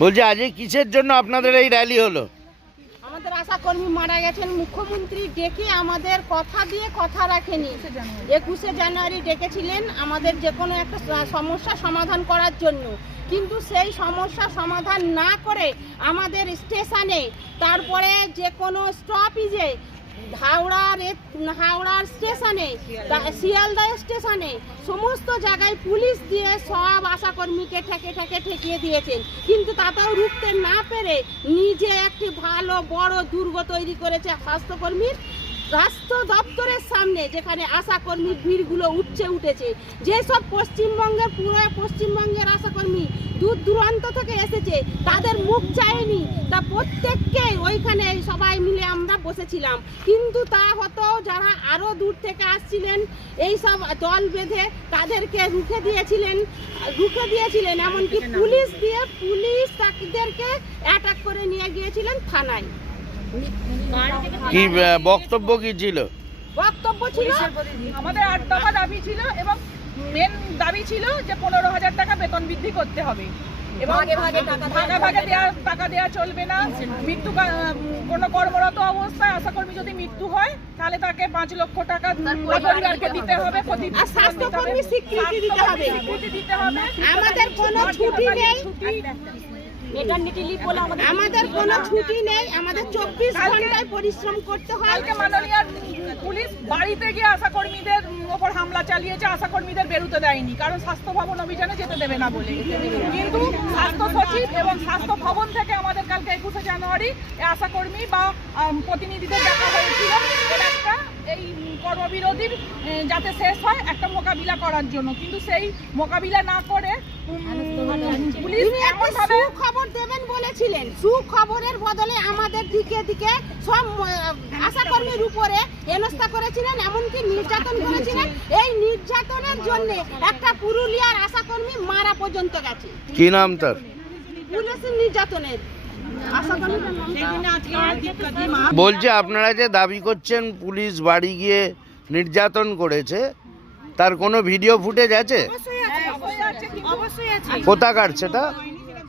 বলছি আজকে কিসের জন্য আপনাদের এই র্যালি হলো? আমাদের আশা কর্মী মারা গেছেন, মুখ্যমন্ত্রী ডেকে আমাদের কথা দিয়ে কথা রাখেনি। একুশে জানুয়ারি ডেকেছিলেন আমাদের যে কোনো একটা সমস্যা সমাধান করার জন্য। কিন্তু সেই সমস্যা সমাধান না করে আমাদের স্টেশনে, তারপরে যে কোনো স্টপেজে হাওড়া রে- হাওড়ার স্টেশনে শিয়ালদা স্টেশনে সমস্ত জায়গায় পুলিশ দিয়ে সব আশাকর্মীকে ঠেকে ঠেকে ঠেকিয়ে দিয়েছেন। কিন্তু তাতেও রুখতে না পেরে নিজে একটি ভালো, বড় দুর্গ তৈরি করেছে স্বাস্থ্যকর্মীর স্বাস্থ্য দপ্তরের সামনে, যেখানে আশাকর্মীর ভিড়গুলো উঠছে উঠেছে। যেসব পশ্চিমবঙ্গের পুরো পশ্চিমবঙ্গের আশাকর্মী দূর দূরান্ত থেকে এসেছে, তাদের মুখ চায়নি। তা প্রত্যেককে ওইখানে সবাই মিলে বসেছিলাম। কিন্তু তা হতো যারা আরও দূর থেকে আসছিলেন এই সব দল বেঁধে তাদেরকে রুখে দিয়েছিলেন রুখে দিয়েছিলেন। এমনকি পুলিশ দিয়ে পুলিশ তাদেরকে অ্যাটাক করে নিয়ে গিয়েছিলেন থানায়। কি বক্তব্য কি ছিল? বক্তব্য ছিল আমাদের আট দফা দাবি ছিল এবং মেন দাবি ছিল যে পনেরো হাজার টাকা বেতন বৃদ্ধি করতে হবে। ভাগে ভাগে দেওয়া টাকা দেওয়া চলবে না। মৃত্যু কোনো কর্মরত অবস্থায় আশাকর্মী যদি মৃত্যু হয় তাহলে তাকে পাঁচ লক্ষ টাকা পরিবারকে দিতে হবে। ক্ষতি স্বাস্থ্যকর্মী স্বীকৃতি দিতে হবে। স্বীকৃতি দিতে হবে। আমাদের কোনো ছুটি নেই। আমাদের কোনো ছুটি নেই। আমাদের চব্বিশ ঘন্টায় পরিশ্রম করতে হয়। কালকে মাননীয় পুলিশ বাড়িতে গিয়ে আশাকর্মীদের চালিয়েছে, আশাকর্মীদের বেরোতে দেয়নি। কারণ স্বাস্থ্য ভবন অভিযানে যেতে দেবে না বলে। কিন্তু স্বাস্থ্য সচিব এবং স্বাস্থ্য ভবন থেকে আমাদের কালকে একুশে জানুয়ারি আশাকর্মী বা প্রতিনিধিদের দেখা হয়েছিল। একটা এই কর্মবিরোধীর যাতে শেষ হয় একটা মোকাবিলা করার জন্য। কিন্তু সেই মোকাবিলা না করে পুলিশ এমনভাবে সুখবর দেবেন বলেছিলেন। সুখবরের বদলে আমাদের দিকে দিকে সব আশাকর্মীর উপরে হেনস্থা করেছিলেন এমনকি নির্যাতন করেছিলেন। এই নির্যাতনের জন্য একটা পুরুলিয়ার আশাকর্মী মারা পর্যন্ত গেছে। কি নাম তার? পুলিশের নির্যাতনের। বলছে আপনারা যে দাবি করছেন পুলিশ বাড়ি গিয়ে নির্যাতন করেছে তার কোনো ভিডিও ফুটেজ আছে? কোথা আছে কোথাকার সেটা?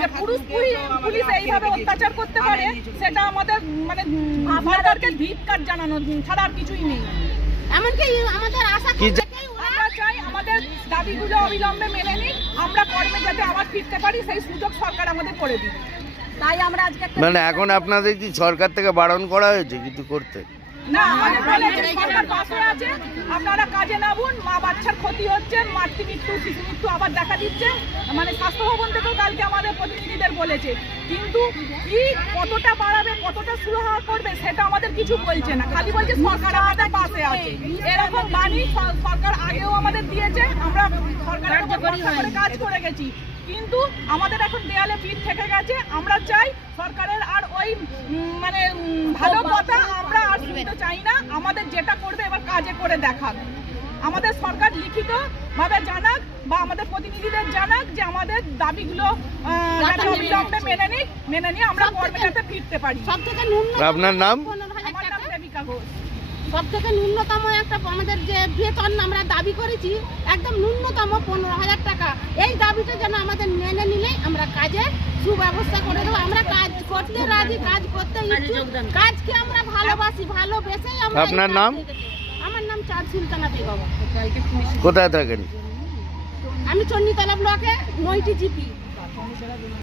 যে পুরুষ পুলিশ এইভাবে অত্যাচার করতে পারে সেটা আমাদের মানে সরকারকে ধিক্কার জানানো ছাড়া আর কিছুই নেই। এমনকি আমাদের আশা আমরা চাই আমাদের দাবিগুলো অবিলম্বে মেনে নিন আমরা কর্মে যাতে আবার ফিরতে পারি সেই সুযোগ সরকার আমাদের করে দিন তাই আমরা আজকে মানে এখন আপনাদের কি সরকার থেকে বারণ করা হয়েছে কিছু করতে? না আমাদের বলেছে সরকার পাশে আছে আপনারা কাজে নামুন মা বাচ্চার ক্ষতি হচ্ছে মাতৃ মৃত্যু শিশু মৃত্যু আবার দেখা দিচ্ছে। মানে স্বাস্থ্য ভবন থেকেও কালকে আমাদের প্রতিনিধিদের বলেছে। কিন্তু কি কতটা বাড়াবে কতটা সুরাহা করবে সেটা আমাদের কিছু বলছে না। খালি বলছে সরকার আমাদের পাশে আছে। এরকম বাণী সরকার আগেও আমাদের দিয়েছে আমরা সরকারের করে কাজ করে গেছি। কিন্তু আমাদের এখন দেয়ালে পিঠ থেকে গেছে আমরা চাই সরকারের আর ওই মানে ভালো কথা আমরা চাই না আমাদের যেটা করবে এবার কাজে করে দেখাক। আমাদের সরকার লিখিত ভাবে জানাক বা আমাদের প্রতিনিধিদের জানাক যে আমাদের দাবিগুলো অবিলম্বে মেনে নিক মেনে নিয়ে আমরা কর্মে ফিরতে পারি। সব থেকে ন্যূনতম আপনার নাম? আমার নাম দেবিকা ঘোষ। সব থেকে ন্যূনতম একটা আমাদের যে বেতন আমরা দাবি করেছি একদম ন্যূনতম পনেরো হাজার টাকা। এই দাবিটা যেন আমাদের আমরা কাজের সুব্যবস্থা করে দেবো। আমরা কাজ করতে রাজি কাজ করতে ইচ্ছুক। কাজকে আমরা ভালোবাসি ভালোবেসেই আমরা এই আপনার কাজ নাম? দেখেছি। আমার নাম চাঁদ সুলতানা বেগম কোথায় থাকেন? আমি চন্ডিতলা ব্লকে নয়টি জিপি।